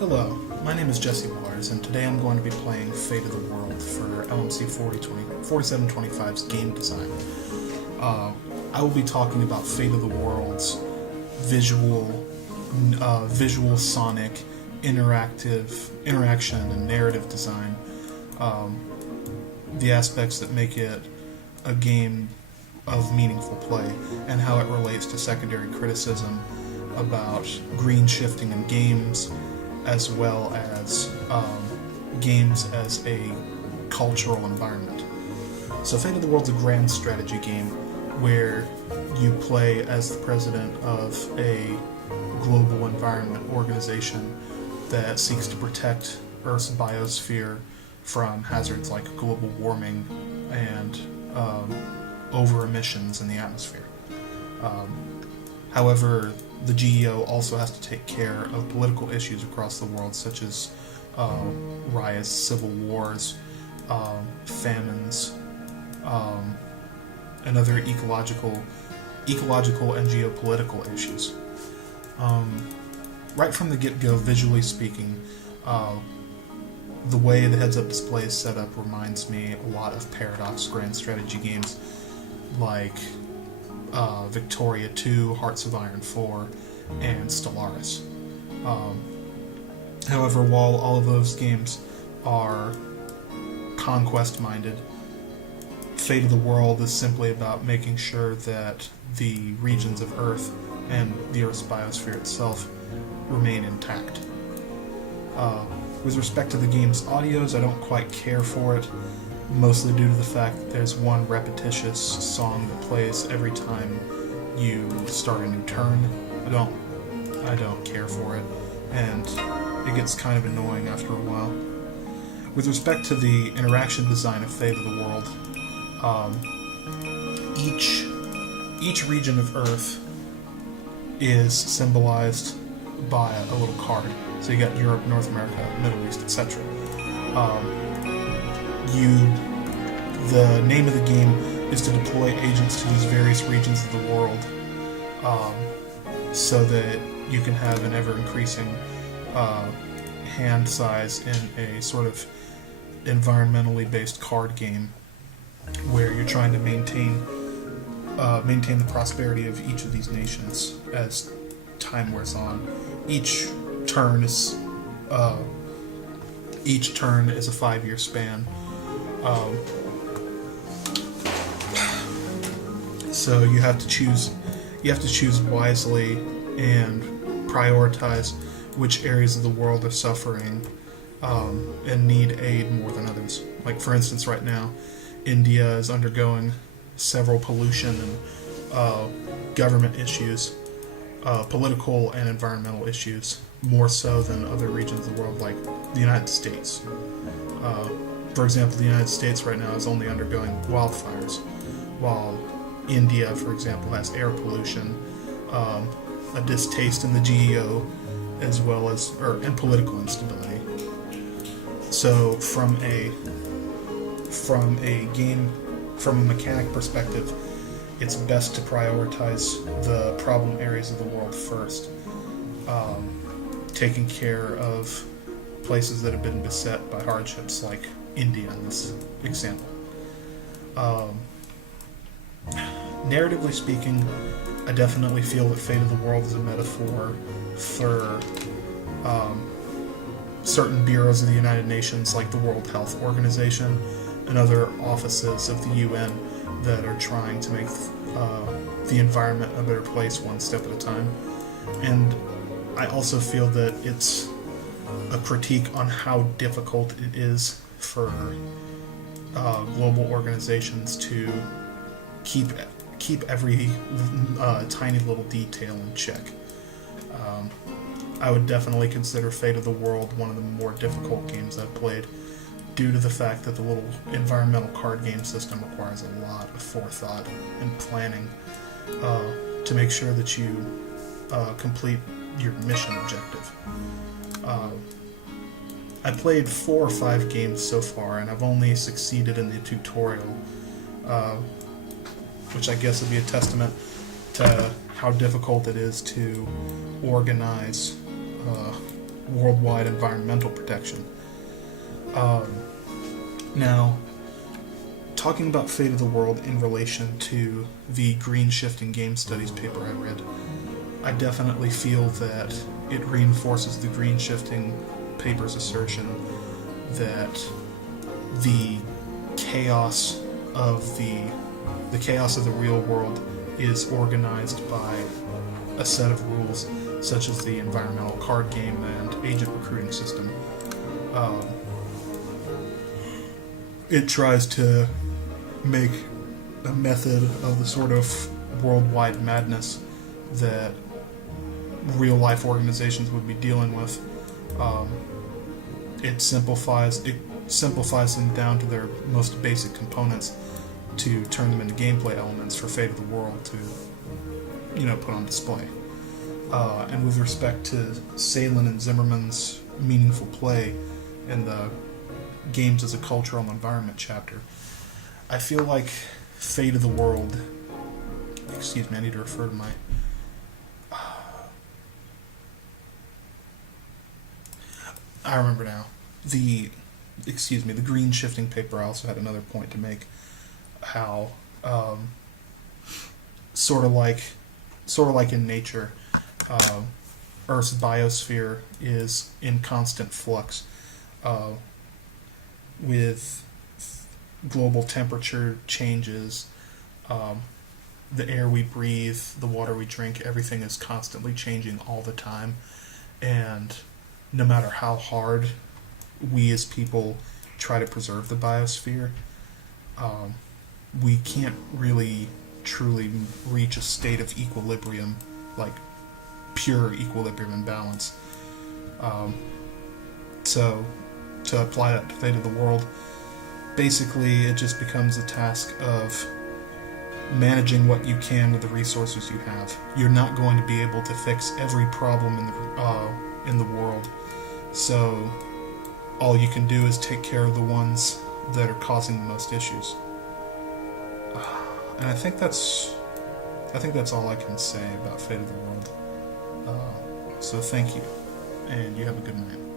Hello, my name is Jesse Waters, and today I'm going to be playing Fate of the World for LMC 4725's game design. I will be talking about Fate of the World's visual, sonic, interaction, and narrative design. The aspects that make it a game of meaningful play, and how it relates to secondary criticism about green shifting in games, as well as games as a cultural environment. So Fate of the World's a grand strategy game where you play as the president of a global environment organization that seeks to protect Earth's biosphere from hazards like global warming and over emissions in the atmosphere. However, the GEO also has to take care of political issues across the world, such as riots, civil wars, famines, and other ecological and geopolitical issues. Right from the get-go, visually speaking, the way the heads-up display is set up reminds me a lot of Paradox grand strategy games like Victoria 2, Hearts of Iron 4, and Stellaris. However, while all of those games are conquest-minded, Fate of the World is simply about making sure that the regions of Earth and the Earth's biosphere itself remain intact. With respect to the game's audios, I don't quite care for it, mostly due to the fact that there's one repetitious song that plays every time you start a new turn. I don't care for it, and it gets kind of annoying after a while. With respect to the interaction design of Fate of the World, each region of Earth is symbolized by a little card. So you got Europe, North America, Middle East, etc. The name of the game is to deploy agents to these various regions of the world, so that you can have an ever-increasing hand size in a sort of environmentally based card game where you're trying to maintain the prosperity of each of these nations as time wears on. Each turn is a 5-year span. So you have to choose wisely and prioritize which areas of the world are suffering and need aid more than others. Like, for instance, right now, India is undergoing several pollution and government issues, political and environmental issues, more so than other regions of the world, like the United States. For example, the United States right now is only undergoing wildfires, while India, for example, has air pollution, a distaste in the GEO, as well as and political instability. So from a mechanic perspective, it's best to prioritize the problem areas of the world first, taking care of places that have been beset by hardships, like India in this example. Narratively speaking, I definitely feel that Fate of the World is a metaphor for certain bureaus of the United Nations, like the World Health Organization and other offices of the UN that are trying to make the environment a better place one step at a time. And I also feel that it's a critique on how difficult it is for global organizations to keep every tiny little detail in check. I would definitely consider Fate of the World one of the more difficult games I've played, due to the fact that the little environmental card game system requires a lot of forethought and planning to make sure that you complete your mission objective. I played 4 or 5 games so far, and I've only succeeded in the tutorial, which I guess would be a testament to how difficult it is to organize worldwide environmental protection. Now, talking about Fate of the World in relation to the green shifting game studies paper I read, I definitely feel that it reinforces the green shifting paper's assertion that the chaos of the chaos of the real world is organized by a set of rules such as the environmental card game and agent recruiting system. It tries to make a method of the sort of worldwide madness that real life organizations would be dealing with. It simplifies them down to their most basic components to turn them into gameplay elements for Fate of the World to, put on display. And with respect to Salen and Zimmerman's meaningful play in the Games as a Cultural Environment chapter, I feel like Fate of the World... Excuse me, I need to refer to my... I remember now. The green shifting paper also had another point to make. How, sort of like in nature, Earth's biosphere is in constant flux, with global temperature changes, the air we breathe, the water we drink, everything is constantly changing all the time, and no matter how hard we as people try to preserve the biosphere, we can't really truly reach a state of equilibrium, like pure equilibrium and balance. So to apply that to Fate of the World, basically it just becomes a task of managing what you can with the resources you have. You're not going to be able to fix every problem in the world, so all you can do is take care of the ones that are causing the most issues. And I think that's all I can say about Fate of the World. So thank you, and you have a good night.